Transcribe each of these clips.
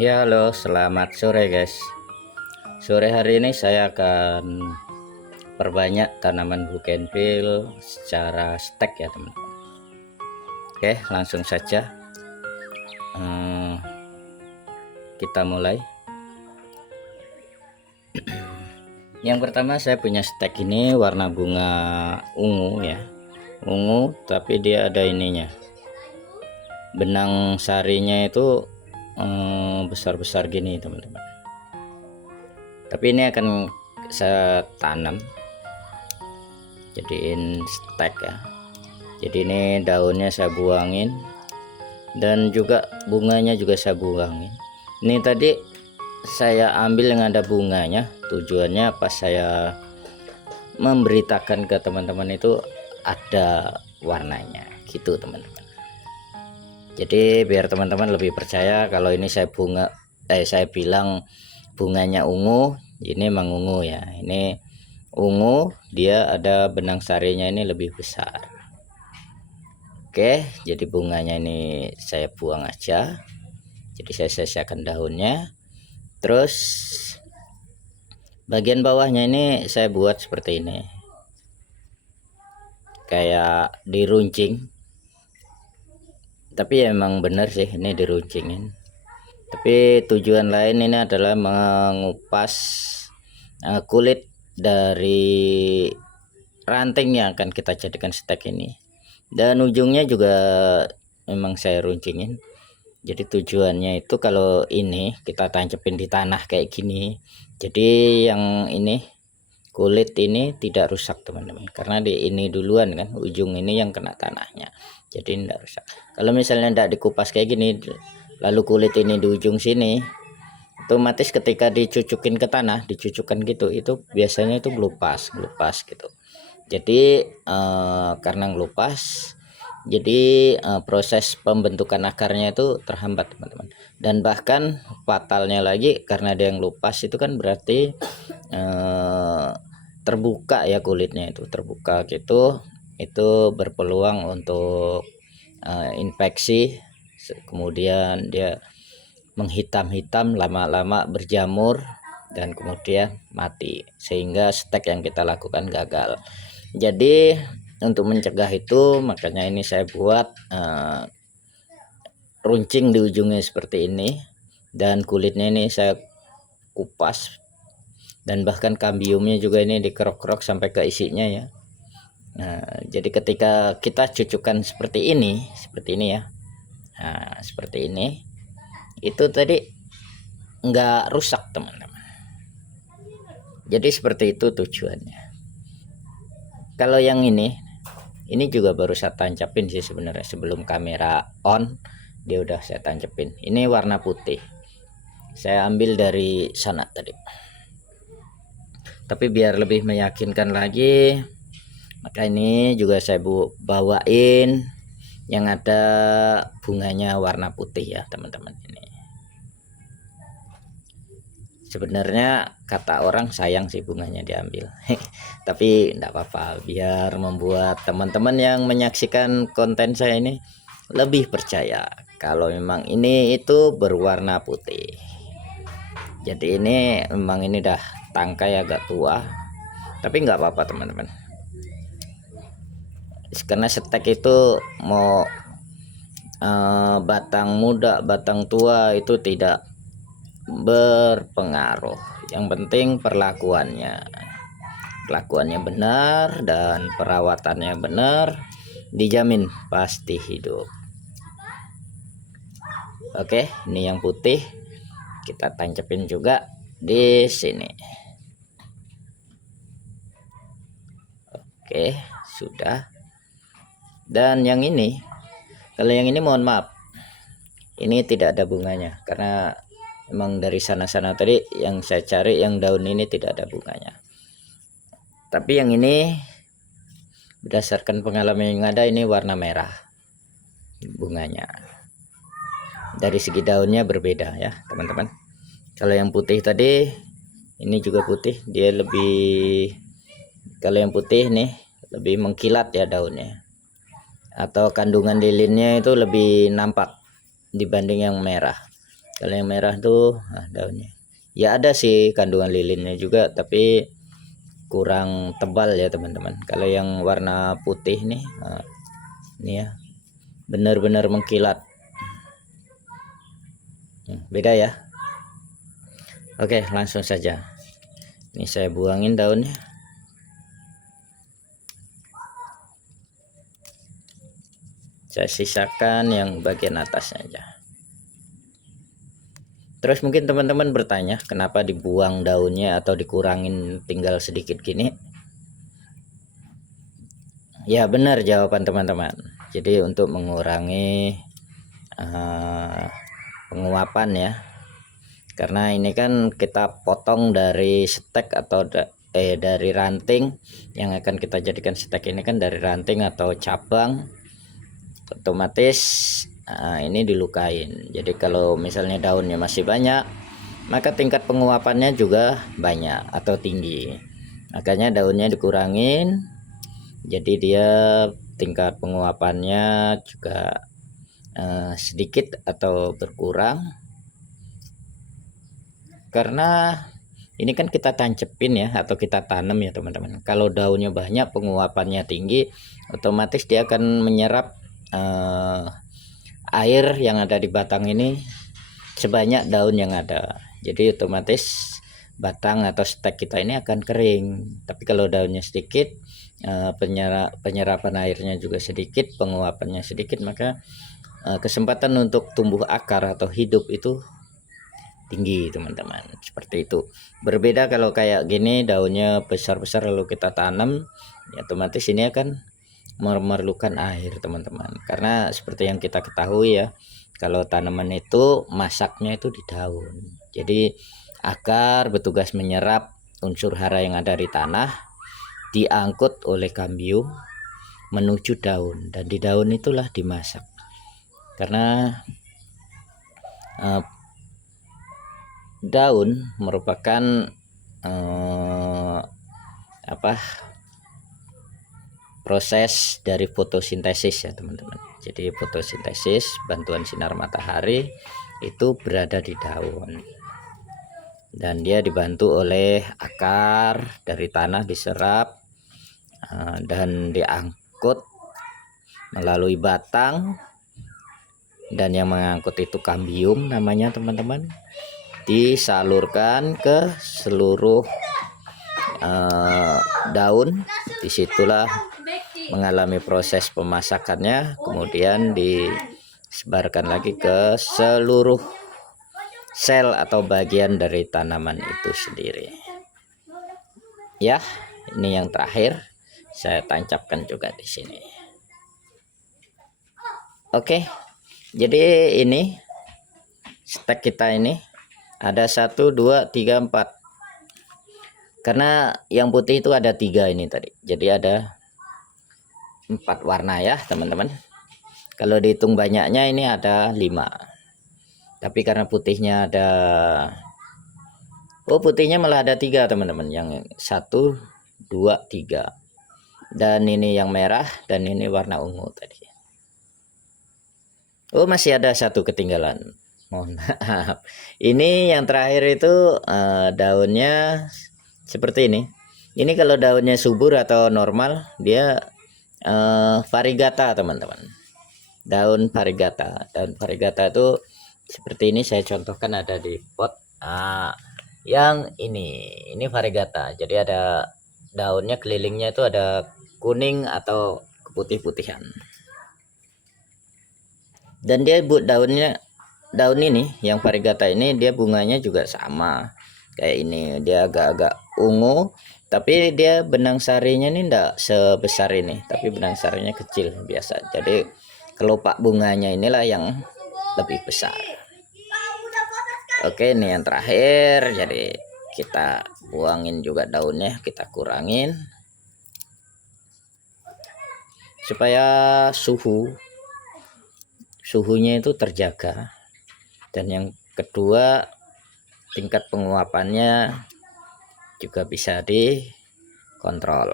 Ya, halo, selamat sore guys. Sore hari ini saya akan perbanyak tanaman bougainville secara stek ya teman-teman. Oke, langsung saja kita mulai. Yang pertama saya punya stek ini warna bunga ungu ya, ungu tapi dia ada ininya, benang sarinya itu besar-besar gini teman-teman. Tapi ini akan saya tanam jadiin stek ya. Jadi ini daunnya saya buangin dan juga bunganya juga saya buangin. Ini tadi saya ambil yang ada bunganya, tujuannya apa, saya memberitakan ke teman-teman itu ada warnanya gitu teman-teman. Jadi biar teman-teman lebih percaya kalau ini saya bilang bunganya ungu, ini emang ungu ya. Ini ungu, dia ada benang sarinya ini lebih besar. Oke, jadi bunganya ini saya buang aja. Jadi saya sisakan daunnya. Terus bagian bawahnya ini saya buat seperti ini, kayak diruncing. Tapi ya emang benar sih ini diruncingin. Tapi tujuan lain ini adalah mengupas kulit dari ranting yang akan kita jadikan stek ini. Dan ujungnya juga memang saya runcingin. Jadi tujuannya itu kalau ini kita tancepin di tanah kayak gini, jadi yang ini kulit ini tidak rusak teman-teman, karena di ini duluan kan, ujung ini yang kena tanahnya, jadi tidak rusak. Kalau misalnya tidak dikupas kayak gini lalu kulit ini di ujung sini, otomatis ketika dicucukin ke tanah, dicucukkan gitu, itu biasanya itu ngelupas gitu. Jadi karena ngelupas, jadi proses pembentukan akarnya itu terhambat teman-teman. Dan bahkan fatalnya lagi, karena ada yang lupas itu kan berarti terbuka ya, kulitnya itu terbuka gitu, itu berpeluang untuk infeksi, kemudian dia menghitam-hitam, lama-lama berjamur dan kemudian mati, sehingga stek yang kita lakukan gagal. Jadi untuk mencegah itu, makanya ini saya buat runcing di ujungnya seperti ini, dan kulitnya ini saya kupas, dan bahkan kambiumnya juga ini dikerok-kerok sampai ke isinya ya. Nah, jadi ketika kita cucukkan seperti ini ya, nah seperti ini, itu tadi nggak rusak teman-teman. Jadi seperti itu tujuannya. Kalau yang ini juga baru saya tancapin sih sebenarnya, sebelum kamera on dia udah saya tancapin. Ini warna putih, saya ambil dari sana tadi. Tapi biar lebih meyakinkan lagi, maka ini juga saya bawain yang ada bunganya warna putih ya teman-teman. Ini sebenarnya kata orang sayang sih bunganya diambil tapi enggak apa-apa, biar membuat teman-teman yang menyaksikan konten saya ini lebih percaya kalau memang ini itu berwarna putih. Jadi ini memang ini dah tangkai agak tua, tapi enggak apa-apa teman-teman, karena stek itu mau batang muda batang tua itu tidak berpengaruh. Yang penting perlakuannya benar dan perawatannya benar, dijamin pasti hidup. Oke, ini yang putih kita tancapin juga di sini. Oke, sudah. Dan yang ini, kalau yang ini mohon maaf, ini tidak ada bunganya, karena emang dari sana-sana tadi yang saya cari yang daun ini tidak ada bunganya. Tapi yang ini berdasarkan pengalaman yang ada, ini warna merah bunganya. Dari segi daunnya berbeda ya teman-teman. Kalau yang putih tadi, ini juga putih, dia lebih, kalau yang putih nih lebih mengkilat ya daunnya, atau kandungan lilinnya itu lebih nampak dibanding yang merah. Kalau yang merah tuh daunnya ya ada sih kandungan lilinnya juga, tapi kurang tebal ya teman-teman. Kalau yang warna putih nih, ini ya benar-benar mengkilat. Beda ya. Oke, langsung saja. Ini saya buangin daunnya. Saya sisakan yang bagian atasnya aja. Terus mungkin teman-teman bertanya, kenapa dibuang daunnya atau dikurangin tinggal sedikit gini? Ya benar jawaban teman-teman. Jadi untuk mengurangi penguapan ya. Karena ini kan kita potong dari stek atau dari ranting yang akan kita jadikan stek, ini kan dari ranting atau cabang, otomatis ini dilukain. Jadi kalau misalnya daunnya masih banyak, maka tingkat penguapannya juga banyak atau tinggi. Makanya daunnya dikurangin, jadi dia tingkat penguapannya juga sedikit atau berkurang. Karena ini kan kita tancepin ya, atau kita tanam ya teman-teman. Kalau daunnya banyak, penguapannya tinggi, otomatis dia akan menyerap air yang ada di batang ini sebanyak daun yang ada. Jadi otomatis batang atau stek kita ini akan kering. Tapi kalau daunnya sedikit, penyerapan airnya juga sedikit, penguapannya sedikit, maka kesempatan untuk tumbuh akar atau hidup itu tinggi teman-teman. Seperti itu. Berbeda kalau kayak gini daunnya besar-besar lalu kita tanam, ya otomatis ini akan memerlukan air teman-teman. Karena seperti yang kita ketahui ya, kalau tanaman itu masaknya itu di daun. Jadi akar bertugas menyerap unsur hara yang ada di tanah, diangkut oleh kambium menuju daun, dan di daun itulah dimasak. Karena daun merupakan proses dari fotosintesis ya teman-teman. Jadi fotosintesis, bantuan sinar matahari itu berada di daun, dan dia dibantu oleh akar dari tanah, diserap dan diangkut melalui batang, dan yang mengangkut itu kambium namanya teman-teman, disalurkan ke seluruh daun. Disitulah mengalami proses pemasakannya, kemudian disebarkan lagi ke seluruh sel atau bagian dari tanaman itu sendiri. Ya, ini yang terakhir saya tancapkan juga di sini. Oke, jadi ini stek kita ini ada 1, 2, 3, 4. Karena yang putih itu ada 3 ini tadi, jadi ada 4 warna ya teman-teman. Kalau dihitung banyaknya ini ada 5, tapi karena putihnya ada, putihnya malah ada 3 teman-teman, yang 1, 2, 3, dan ini yang merah, dan ini warna ungu tadi. Masih ada 1 ketinggalan, mohon maaf. Ini yang terakhir itu daunnya seperti ini. Ini kalau daunnya subur atau normal, dia variegata teman-teman. Daun variegata. Daun variegata itu seperti ini, saya contohkan ada di pot. Yang ini variegata. Jadi ada daunnya, kelilingnya itu ada kuning atau keputih-putihan. Dan dia daun ini yang variegata ini, dia bunganya juga sama kayak ini, dia agak-agak ungu, tapi dia benang sarinya ini enggak sebesar ini, tapi benang sarinya kecil biasa. Jadi kelopak bunganya inilah yang lebih besar. Oke, ini yang terakhir, jadi kita buangin juga daunnya, kita kurangin supaya suhunya itu terjaga. Dan yang kedua, tingkat penguapannya juga bisa dikontrol.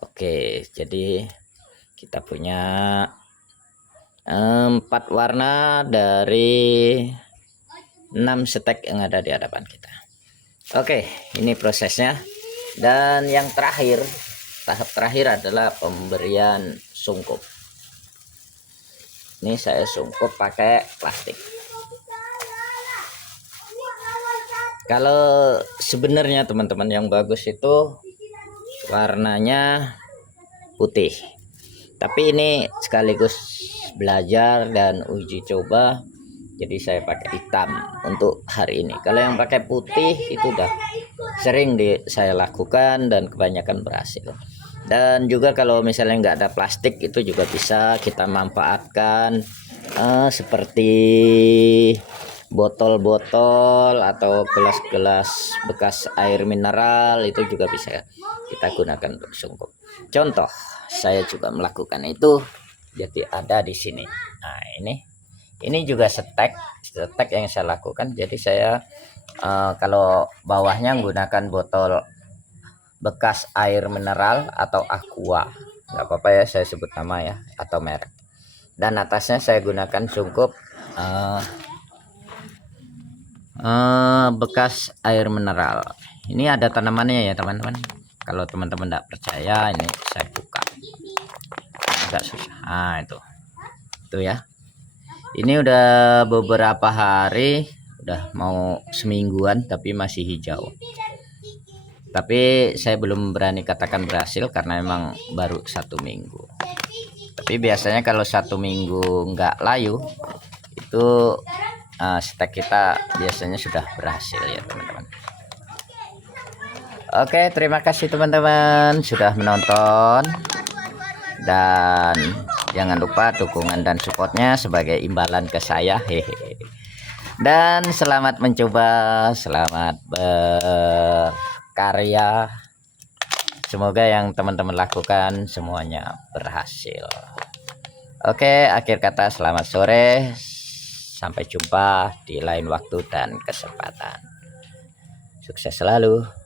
Oke, jadi kita punya 4 warna dari 6 stek yang ada di hadapan kita. Oke, ini prosesnya. Dan yang terakhir, tahap terakhir adalah pemberian sungkup. Ini saya sungkup pakai plastik. Kalau sebenarnya teman-teman yang bagus itu warnanya putih, tapi ini sekaligus belajar dan uji coba, jadi saya pakai hitam untuk hari ini. Kalau yang pakai putih itu udah sering saya lakukan dan kebanyakan berhasil. Dan juga kalau misalnya nggak ada plastik, itu juga bisa kita manfaatkan seperti botol-botol atau gelas-gelas bekas air mineral, itu juga bisa kita gunakan untuk sungkup. Contoh, saya juga melakukan itu, jadi ada di sini. Nah, ini juga stek yang saya lakukan. Jadi saya kalau bawahnya menggunakan botol bekas air mineral atau aqua, nggak apa-apa ya saya sebut nama ya atau merek. Dan atasnya saya gunakan sungkup bekas air mineral. Ini ada tanamannya ya teman-teman. Kalau teman-teman tidak percaya, ini saya buka, agak susah. Nah, itu ya. Ini udah beberapa hari, udah mau semingguan, tapi masih hijau. Tapi saya belum berani katakan berhasil karena memang baru 1 minggu. Tapi biasanya kalau 1 minggu nggak layu, itu stek kita biasanya sudah berhasil ya teman-teman. Oke, terima kasih teman-teman sudah menonton, dan jangan lupa dukungan dan supportnya sebagai imbalan ke saya. Hehe. Dan selamat mencoba, selamat berkarya. Semoga yang teman-teman lakukan semuanya berhasil. Oke, akhir kata selamat sore. Sampai jumpa di lain waktu dan kesempatan. Sukses selalu.